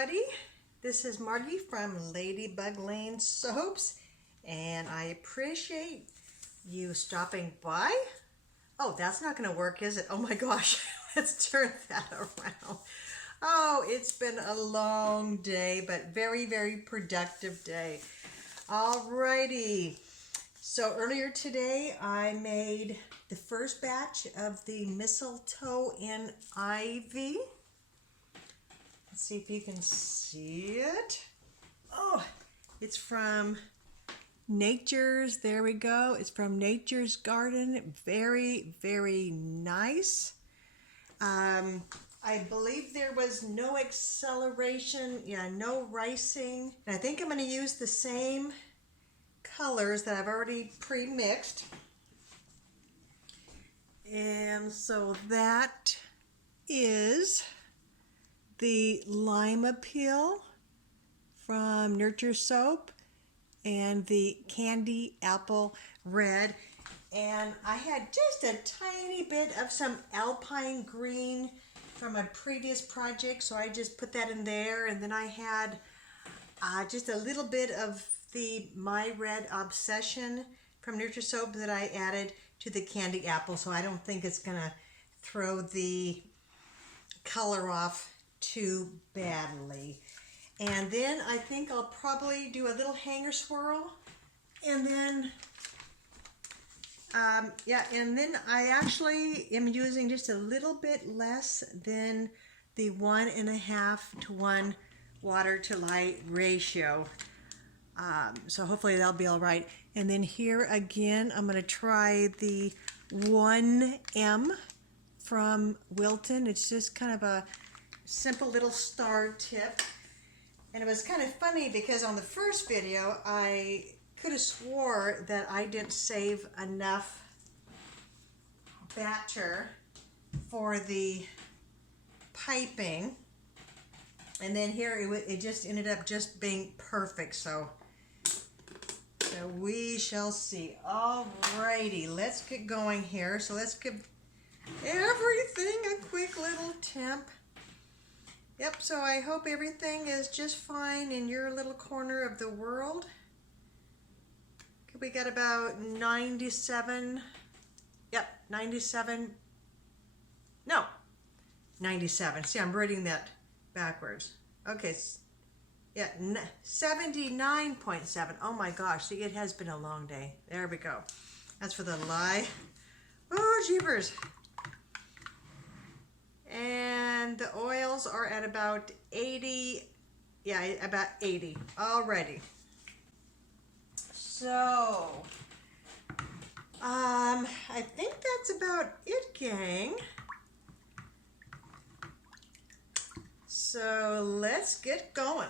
everybody. This is Margie from Ladybug Lane Soaps, and I appreciate you stopping by. Oh, that's not going to work, is it? Oh my gosh, let's turn that around. Oh, it's been a long day, but very, very productive day. Alrighty. So earlier today, I made the first batch of the mistletoe in ivy. Let's see if you can see it. Oh, it's from Nature's, there we go. It's from Nature's Garden. Very, very nice. I believe there was no acceleration, no ricing. And I think I'm going to use the same colors that I've already pre-mixed. And so that is the Lima Peel from Nurture Soap and the Candy Apple Red. And I had just a tiny bit of some Alpine Green from a previous project, so I just put that in there. And then I had just a little bit of the My Red Obsession from Nurture Soap that I added to the Candy Apple, so I don't think it's gonna throw the color off too badly. And then I think I'll probably do a little hanger swirl, and then and then I actually am using just a little bit less than the 1.5 to 1 water to light ratio. So hopefully that'll be all right. And then here again, I'm going to try the 1M from Wilton. It's just kind of a simple little star tip. And it was kind of funny because on the first video, I could have swore that I didn't save enough batter for the piping. And then here it just ended up just being perfect. So we shall see. Alrighty, let's get going here. So let's give everything a quick little temp. Yep, so I hope everything is just fine in your little corner of the world. We got about 97. Yep, 97. No, 97. See, I'm reading that backwards. Okay, yeah, 79.7. Oh my gosh, see, it has been a long day. There we go. That's for the lie. Oh, jeepers. And the oils are at about 80. Yeah, about 80 already. So, I think that's about it, gang. So let's get going.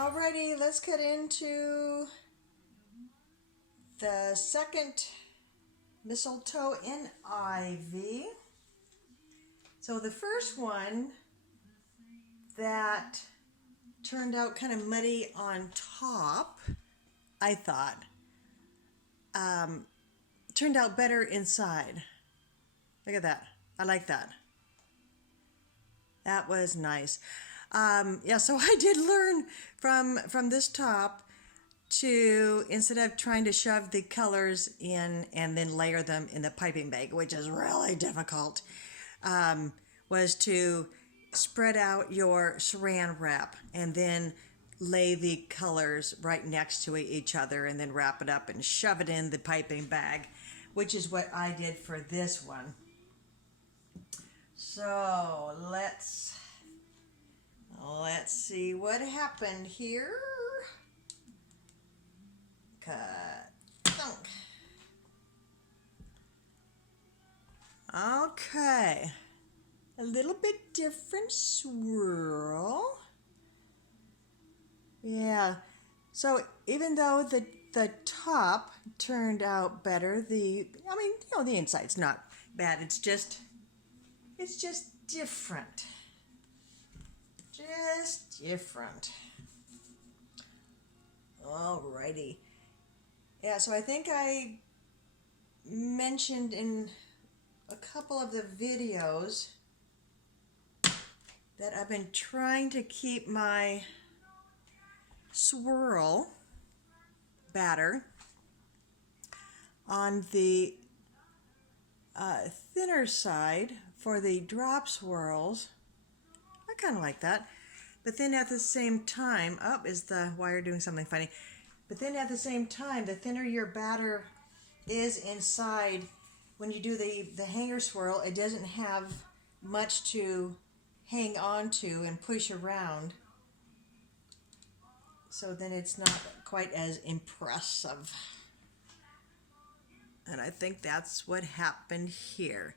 Alrighty, let's get into the second mistletoe in ivy. So the first one that turned out kind of muddy on top, I thought, turned out better inside. Look at that. I like that. That was nice. Yeah, so I did learn from this top to, instead of trying to shove the colors in and then layer them in the piping bag, which is really difficult, was to spread out your saran wrap and then lay the colors right next to each other and then wrap it up and shove it in the piping bag, which is what I did for this one. So let's see what happened here. Cut. Thunk. Okay. A little bit different swirl. Yeah. So even though the top turned out better, the inside's not bad. It's just different. Just different. Alrighty. Yeah, so I think I mentioned in a couple of the videos that I've been trying to keep my swirl batter on the thinner side for the drop swirls. I kind of like that. But then at the same time, is the wire doing something funny? But then at the same time, the thinner your batter is inside, when you do the hanger swirl, it doesn't have much to hang on to and push around. So then it's not quite as impressive. And I think that's what happened here.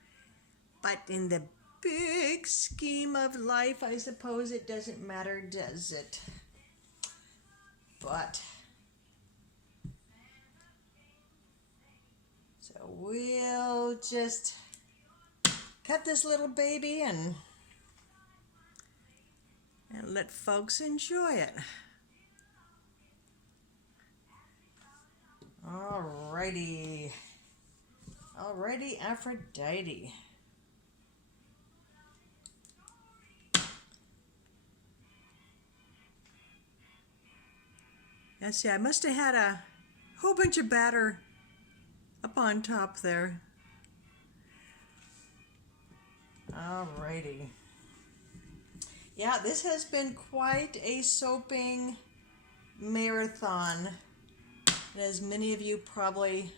But in the big scheme of life, I suppose it doesn't matter, does it? But so we'll just cut this little baby and let folks enjoy it. Alrighty. Alrighty, Aphrodite. Let's see, I must have had a whole bunch of batter up on top there. Alrighty. Yeah, this has been quite a soaping marathon. And as many of you probably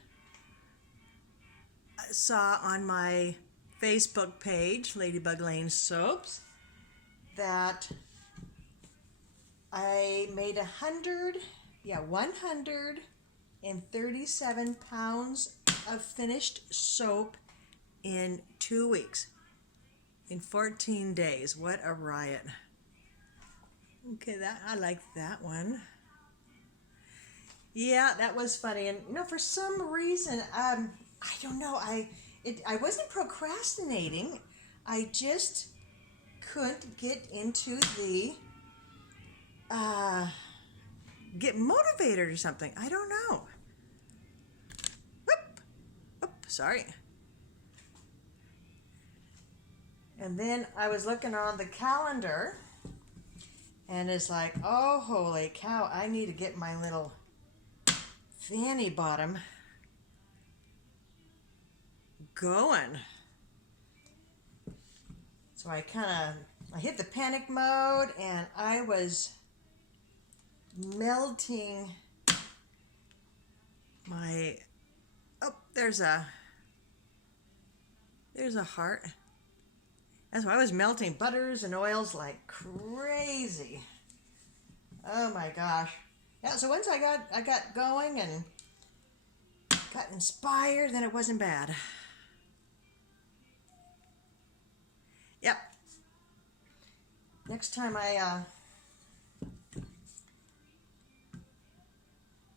saw on my Facebook page, Ladybug Lane Soaps, that I made 137 pounds of finished soap in 2 weeks. In 14 days. What a riot. Okay, I like that one. Yeah, that was funny. And for some reason, I don't know, I wasn't procrastinating. I just couldn't get into the get motivated or something. I don't know. Whoop, sorry. And then I was looking on the calendar, and it's like, oh, holy cow, I need to get my little fanny bottom going. So I hit the panic mode, and I was melting my, there's a heart. And so I was melting butters and oils like crazy. Oh my gosh. Yeah, so once I got going and got inspired, then it wasn't bad. Yep. Next time I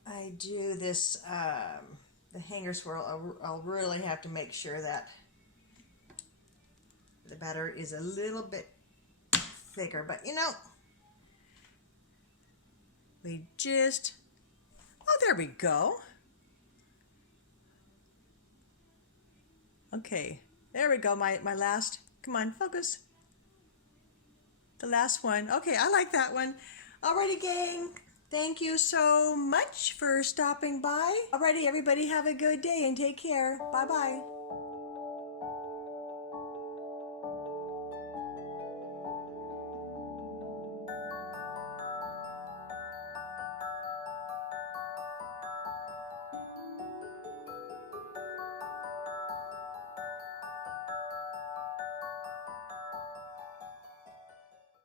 I do this, the hanger swirl, I'll really have to make sure that the batter is a little bit thicker, but you know, we just, oh, there we go. Okay, there we go, my last, come on, focus. The last one. Okay, I like that one. Alrighty, gang. Thank you so much for stopping by. Alrighty, everybody have a good day and take care. Bye-bye.